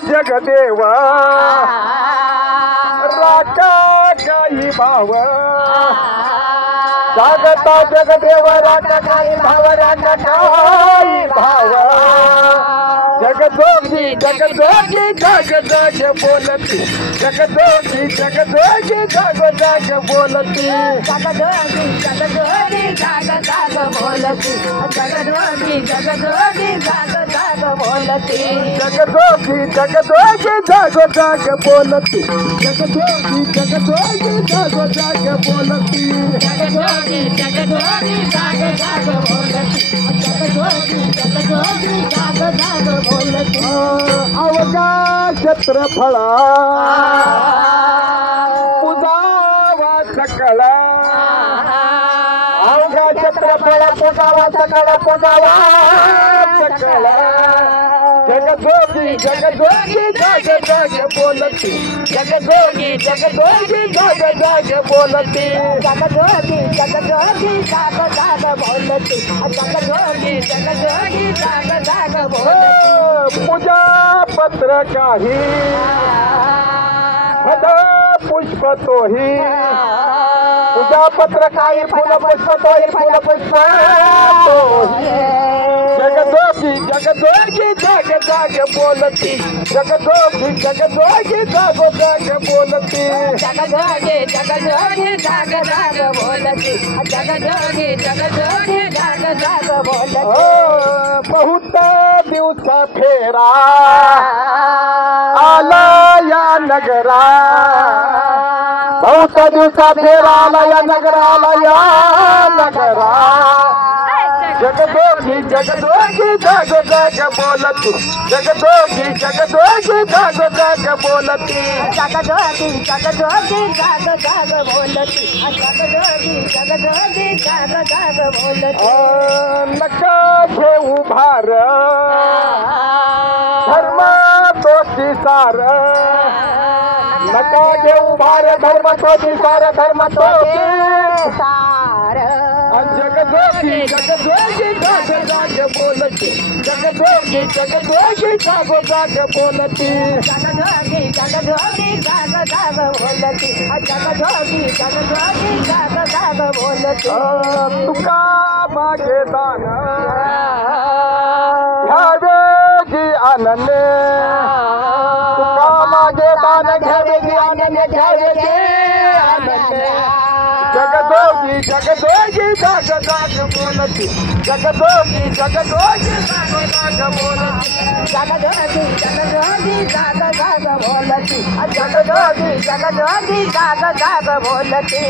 जगदेव राका काही भाव जागता जगदेव राका काही भाव राका काही भाव जगदोगी जगदोगी जग जग बोलती जगदोगी जगदोगी जग जग बोलती जगदोगी जगदोगी जग जग बोलती जगदोगी जगदोगी जग जग बोलती जगदोगी जगदोगी जग जग बोलती जगदोगी जगदोगी जग जग बोलती जगदोगी जगदोगी जग जग बोलती जगदोगी जगदोगी जग जग बोलती अवकाश क्षेत्रफळा पूजावा सकळ अवघा क्षेत्रफळा पूजावा सकळ पूजावा सकळ जगदोगी जगदोगी जग जग बोलती जगदोगी जगदोगी जग जग बोलती जगदोगी जगदोगी जग जग बोलती जगदोगी जगदोगी जग जग बोलती पूजा पत्र काही फल पुष्प तोही पूजा पत्र काही फुल पुष्प तोही फुल पुष्प तोही जगदोगी जगदोगी जग जग बोलती जगदोगी जगदोगी जग जग बोलती जगदोगी जगदोगी जग जग बोलती जगदोगी जगदोगी जग जग बोलती बहुत दिवसा फेरा आला या नगरा बहुत दिवसा फेरा आला या नगराला या नगरा जगदोगी जगदोगी जग जग बोलती जगदोगी जगदोगी जग जग बोलती जगदोगी जगदोगी जग जग बोलती जगदोगी जगदोगी जग जग बोलती नका घेऊ भार धर्म तोची सार नका घेऊ भार धर्म तोची सार धर्म तोची सार जगदोगी जगदोगी जग जग बोलती जगदोगी जगदोगी जग जग बोलती जगदोगी जगदोगी जग जग बोलती जगदोगी जगदोगी जग जग बोलती तुका मागे दान घ्यावेगी आनंद तुका मागे दान घ्यावेगी आनंद घ्यावेगी आनंद जगदोगी जगदोगी जग जग बोलती जगदोगी जगदोगी जग जग बोलती जगदोगी जगदोगी जग जग बोलती जगदोगी जगदोगी जग जग बोलती